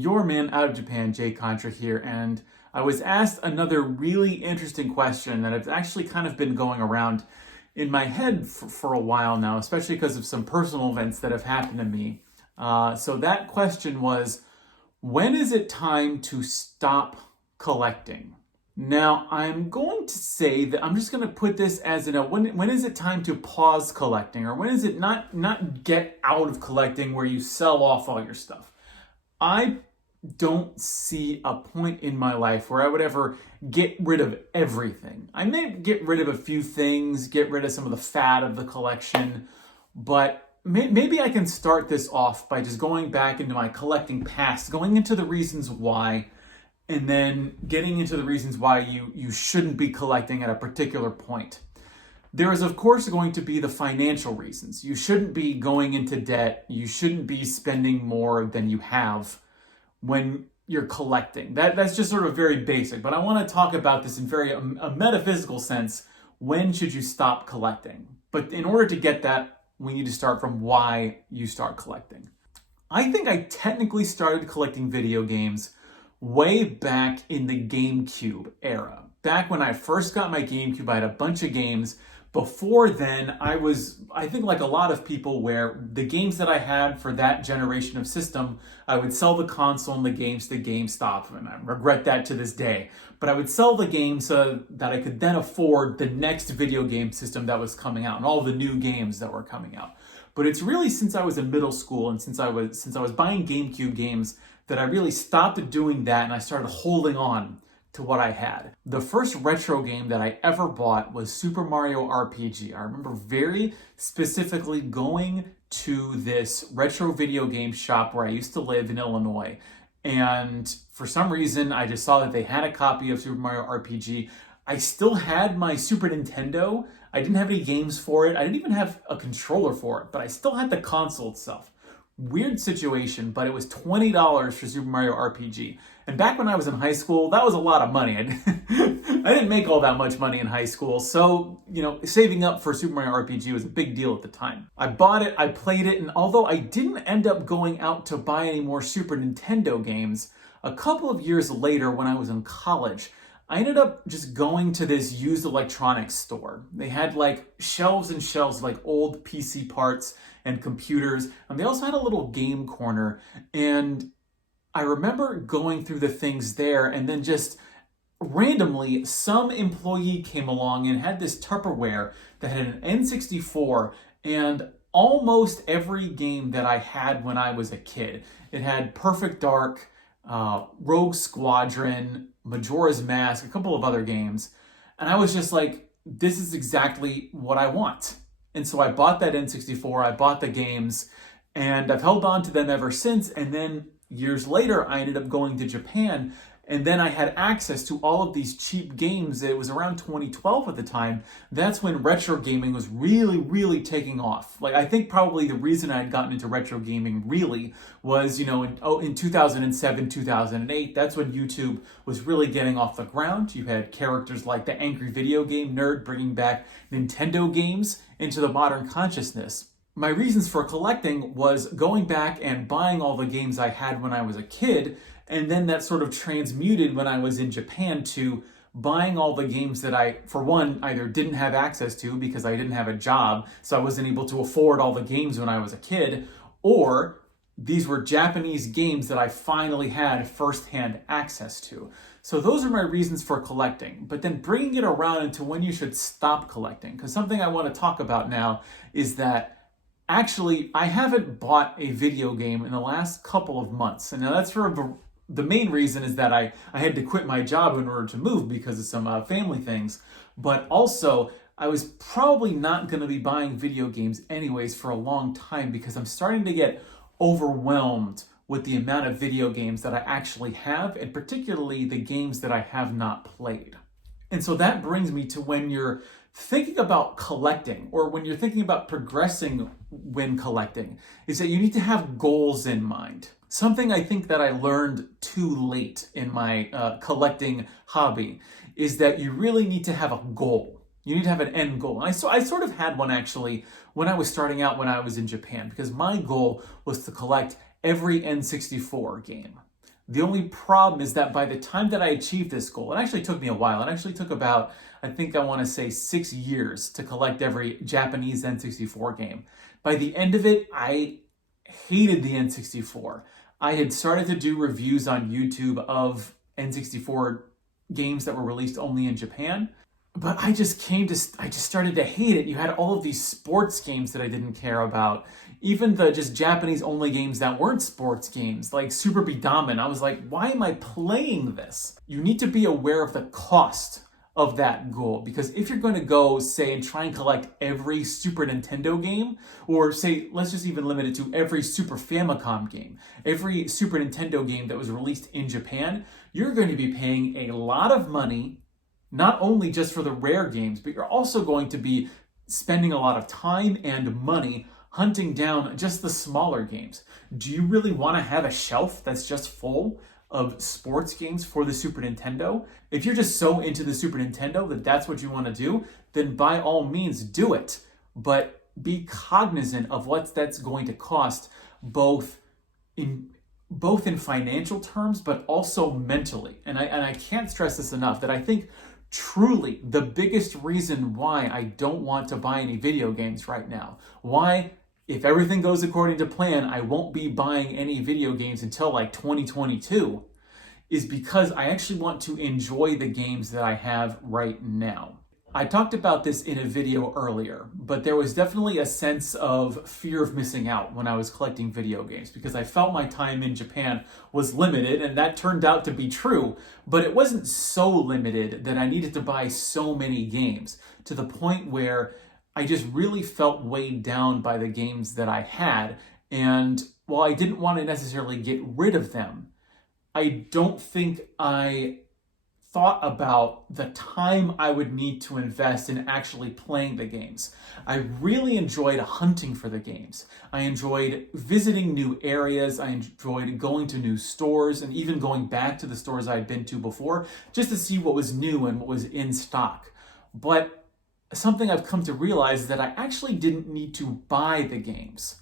your man out of Japan, Jay Contra here, and I was asked another really interesting question that has actually kind of been going around in my head for a while now, especially because of some personal events that have happened to me. So that question was, when is it time to stop collecting? Now, I'm going to say that I'm just going to put this as when is it time to pause collecting, or when is it not get out of collecting where you sell off all your stuff? I don't see a point in my life where I would ever get rid of everything. I may get rid of a few things, get rid of some of the fat of the collection, but maybe I can start this off by just going back into my collecting past, going into the reasons why, and then getting into the reasons why you shouldn't be collecting at a particular point. There is, of course, going to be the financial reasons. You shouldn't be going into debt. You shouldn't be spending more than you have when you're collecting. That's just sort of very basic, but I want to talk about this in a metaphysical sense. When should you stop collecting? But in order to get that, we need to start from why you start collecting. I think I technically started collecting video games way back in the GameCube era. Back when I first got my GameCube, I had a bunch of games. Before then, I think like a lot of people, where the games that I had for that generation of system, I would sell the console and the games to GameStop, and I regret that to this day. But I would sell the games so that I could then afford the next video game system that was coming out and all the new games that were coming out. But it's really since I was in middle school and since I was buying GameCube games that I really stopped doing that, and I started holding on to what I had. The first retro game that I ever bought was Super Mario RPG. I remember very specifically going to this retro video game shop where I used to live in Illinois. And for some reason, I just saw that they had a copy of Super Mario RPG. I still had my Super Nintendo. I didn't have any games for it. I didn't even have a controller for it, but I still had the console itself. Weird situation, but it was $20 for Super Mario RPG. And back when I was in high school, that was a lot of money. I didn't make all that much money in high school, so, saving up for Super Mario RPG was a big deal at the time. I bought it, I played it, and although I didn't end up going out to buy any more Super Nintendo games, a couple of years later when I was in college, I ended up just going to this used electronics store. They had like shelves and shelves of like old PC parts and computers, and they also had a little game corner. And I remember going through the things there, and then just randomly some employee came along and had this Tupperware that had an N64 and almost every game that I had when I was a kid. It had Perfect Dark, Rogue Squadron, Majora's Mask, a couple of other games. And I was just like, this is exactly what I want. And so I bought that N64, I bought the games, and I've held on to them ever since. And then years later, I ended up going to Japan, and then I had access to all of these cheap games. It was around 2012 at the time. That's when retro gaming was really, really taking off. Like, I think probably the reason I had gotten into retro gaming really was, in 2007, 2008, that's when YouTube was really getting off the ground. You had characters like the angry video game nerd bringing back Nintendo games into the modern consciousness. My reasons for collecting was going back and buying all the games I had when I was a kid, and then that sort of transmuted when I was in Japan to buying all the games that I, for one, either didn't have access to because I didn't have a job, so I wasn't able to afford all the games when I was a kid, or these were Japanese games that I finally had firsthand access to. So those are my reasons for collecting. But then bringing it around into when you should stop collecting, because something I want to talk about now is that actually, I haven't bought a video game in the last couple of months. And now that's for the main reason is that I had to quit my job in order to move because of some family things. But also, I was probably not going to be buying video games anyways for a long time because I'm starting to get overwhelmed with the amount of video games that I actually have, and particularly the games that I have not played. And so that brings me to when you're thinking about collecting, or when you're thinking about progressing when collecting, is that you need to have goals in mind. Something I think that I learned too late in my collecting hobby is that you really need to have a goal. You need to have an end goal. And I sort of had one actually when I was starting out when I was in Japan, because my goal was to collect every N64 game. The only problem is that by the time that I achieved this goal, it actually took me a while. It actually took about, I think I want to say 6 years to collect every Japanese N64 game. By the end of it, I hated the N64. I had started to do reviews on YouTube of N64 games that were released only in Japan. But I just started to hate it. You had all of these sports games that I didn't care about. Even the just Japanese only games that weren't sports games, like Super Bedaman. I was like, why am I playing this? You need to be aware of the cost of that goal. Because if you're going to go, say, and try and collect every Super Nintendo game, or say, let's just even limit it to every Super Famicom game, every Super Nintendo game that was released in Japan, you're going to be paying a lot of money, not only just for the rare games, but you're also going to be spending a lot of time and money hunting down just the smaller games. Do you really want to have a shelf that's just full of sports games for the Super Nintendo? If you're just so into the Super Nintendo that that's what you want to do, then by all means do it. But be cognizant of what that's going to cost, both in financial terms, but also mentally. And I can't stress this enough, that I think truly the biggest reason why I don't want to buy any video games right now, why, if everything goes according to plan, I won't be buying any video games until like 2022, is because I actually want to enjoy the games that I have right now. I talked about this in a video earlier, but there was definitely a sense of fear of missing out when I was collecting video games, because I felt my time in Japan was limited, and that turned out to be true, but it wasn't so limited that I needed to buy so many games, to the point where I just really felt weighed down by the games that I had. And while I didn't want to necessarily get rid of them, I don't think I thought about the time I would need to invest in actually playing the games. I really enjoyed hunting for the games. I enjoyed visiting new areas. I enjoyed going to new stores, and even going back to the stores I had been to before just to see what was new and what was in stock. But something I've come to realize is that I actually didn't need to buy the games.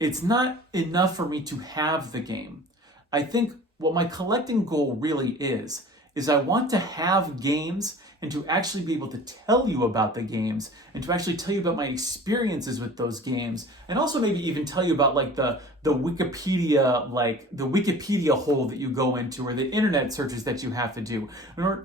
It's not enough for me to have the game. I think what my collecting goal really is I want to have games and to actually be able to tell you about the games, and to actually tell you about my experiences with those games, and also maybe even tell you about like the Wikipedia hole that you go into, or the internet searches that you have to do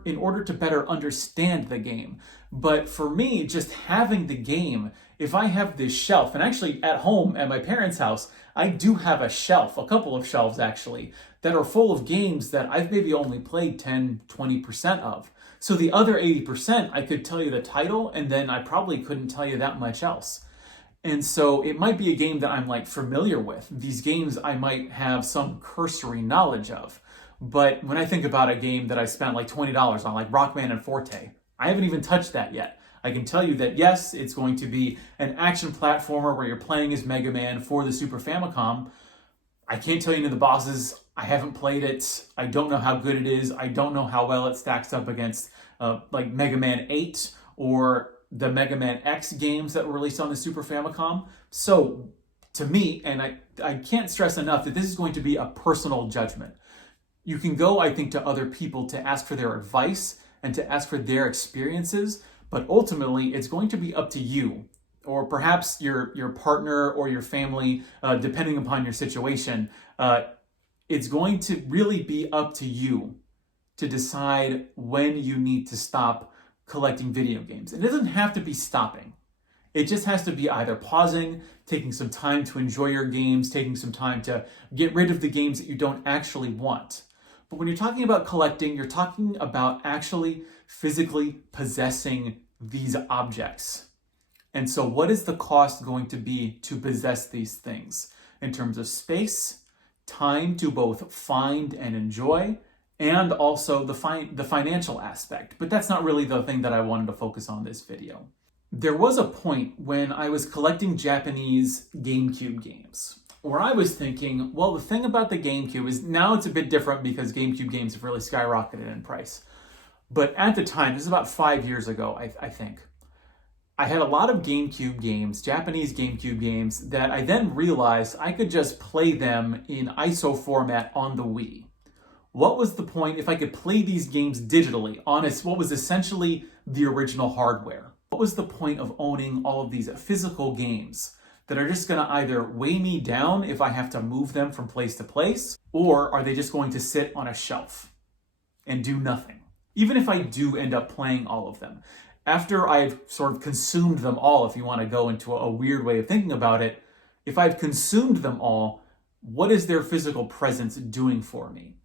in order to better understand the game. But for me, just having the game, if I have this shelf, and actually at home at my parents' house, I do have a shelf, a couple of shelves actually, that are full of games that I've maybe only played 10, 20% of. So the other 80%, I could tell you the title, and then I probably couldn't tell you that much else. And so it might be a game that I'm like familiar with. These games I might have some cursory knowledge of. But when I think about a game that I spent like $20 on, like Rockman and Forte, I haven't even touched that yet. I can tell you that yes, it's going to be an action platformer where you're playing as Mega Man for the Super Famicom. I can't tell you any of the bosses. I haven't played it. I don't know how good it is. I don't know how well it stacks up against like Mega Man 8 or the Mega Man X games that were released on the Super Famicom. So to me, and I can't stress enough that this is going to be a personal judgment. You can go, I think, to other people to ask for their advice and to ask for their experiences, but ultimately it's going to be up to you, or perhaps your partner or your family, depending upon your situation. It's going to really be up to you to decide when you need to stop collecting video games. It doesn't have to be stopping. It just has to be either pausing, taking some time to enjoy your games, taking some time to get rid of the games that you don't actually want. But when you're talking about collecting, you're talking about actually physically possessing these objects. And so what is the cost going to be to possess these things in terms of space, time to both find and enjoy, and also the financial aspect? But that's not really the thing that I wanted to focus on this video. There was a point when I was collecting Japanese GameCube games where I was thinking, well, the thing about the GameCube is now it's a bit different because GameCube games have really skyrocketed in price. But at the time, this is about 5 years ago, I think, I had a lot of GameCube games, Japanese GameCube games, that I then realized I could just play them in ISO format on the Wii. what was the point if I could play these games digitally on what was essentially the original hardware? What was the point of owning all of these physical games that are just going to either weigh me down if I have to move them from place to place, or are they just going to sit on a shelf and do nothing? Even if I do end up playing all of them, after I've sort of consumed them all, if you want to go into a weird way of thinking about it, if I've consumed them all, what is their physical presence doing for me?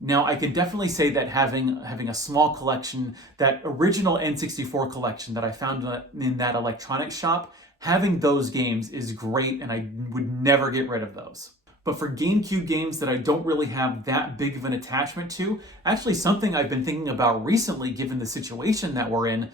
Now, I can definitely say that having a small collection, that original N64 collection that I found in that electronics shop, having those games is great, and I would never get rid of those. But for GameCube games that I don't really have that big of an attachment to, actually something I've been thinking about recently, given the situation that we're in,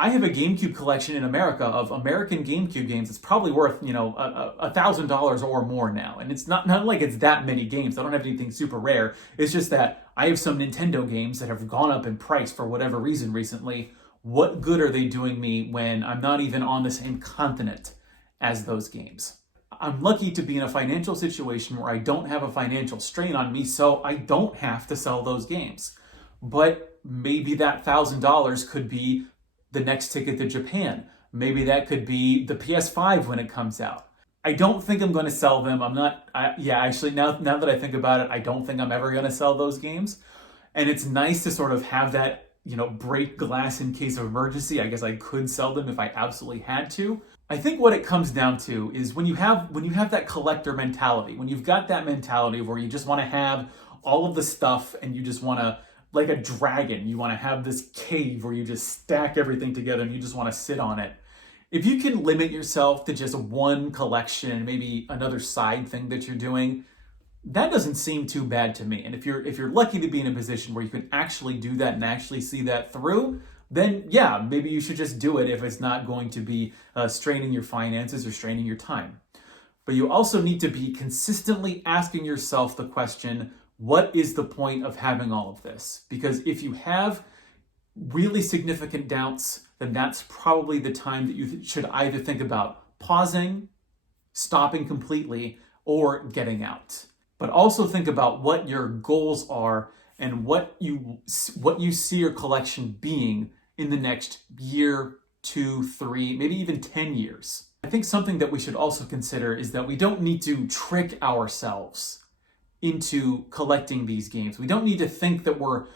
I have a GameCube collection in America of American GameCube games. It's probably worth, $1,000 or more now. And it's not like it's that many games. I don't have anything super rare. It's just that I have some Nintendo games that have gone up in price for whatever reason recently. What good are they doing me when I'm not even on the same continent as those games? I'm lucky to be in a financial situation where I don't have a financial strain on me, so I don't have to sell those games. But maybe that $1,000 could be the next ticket to Japan. Maybe that could be the PS5 when it comes out. I don't think I'm going to sell them. Actually, now that I think about it, I don't think I'm ever going to sell those games. And it's nice to sort of have that, break glass in case of emergency. I guess I could sell them if I absolutely had to. I think what it comes down to is when you have that collector mentality, when you've got that mentality where you just want to have all of the stuff and you just want to, like a dragon, you want to have this cave where you just stack everything together and you just want to sit on it. If you can limit yourself to just one collection and maybe another side thing that you're doing, that doesn't seem too bad to me. And if you're lucky to be in a position where you can actually do that and actually see that through, then yeah, maybe you should just do it if it's not going to be straining your finances or straining your time. But you also need to be consistently asking yourself the question, what is the point of having all of this? Because if you have really significant doubts, then that's probably the time that you should either think about pausing, stopping completely, or getting out. But also think about what your goals are and what you see your collection being in the next year, 2, 3, maybe even 10 years. I think something that we should also consider is that we don't need to trick ourselves into collecting these games. We don't need to think that we're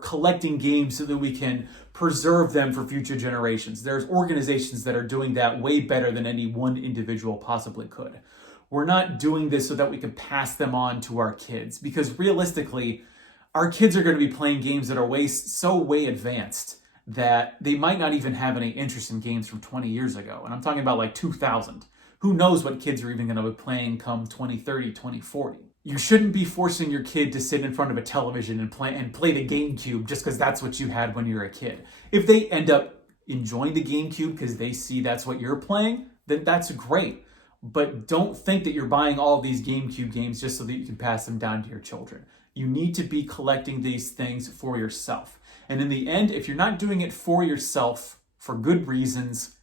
collecting games so that we can preserve them for future generations. There's organizations that are doing that way better than any one individual possibly could. We're not doing this so that we can pass them on to our kids, because realistically, our kids are going to be playing games that are way advanced that they might not even have any interest in games from 20 years ago. And I'm talking about like 2000. Who knows what kids are even going to be playing come 2030, 2040. You shouldn't be forcing your kid to sit in front of a television and play the GameCube just because that's what you had when you were a kid. If they end up enjoying the GameCube because they see that's what you're playing, then that's great. But don't think that you're buying all of these GameCube games just so that you can pass them down to your children. You need to be collecting these things for yourself. And in the end, if you're not doing it for yourself for good reasons,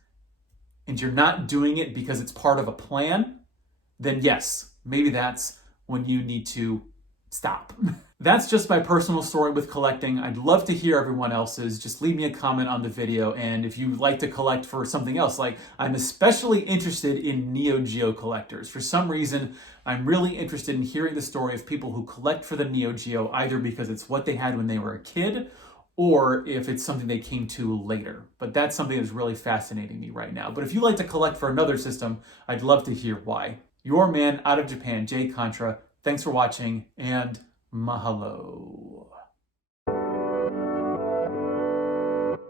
and you're not doing it because it's part of a plan, then yes, maybe that's when you need to stop. That's just my personal story with collecting. I'd love to hear everyone else's. Just leave me a comment on the video. And if you like to collect for something else, like I'm especially interested in Neo Geo collectors. For some reason, I'm really interested in hearing the story of people who collect for the Neo Geo, either because it's what they had when they were a kid, or if it's something they came to later. But that's something that's really fascinating me right now. But if you like to collect for another system, I'd love to hear why. Your man out of Japan, Jay Contra. Thanks for watching, and mahalo.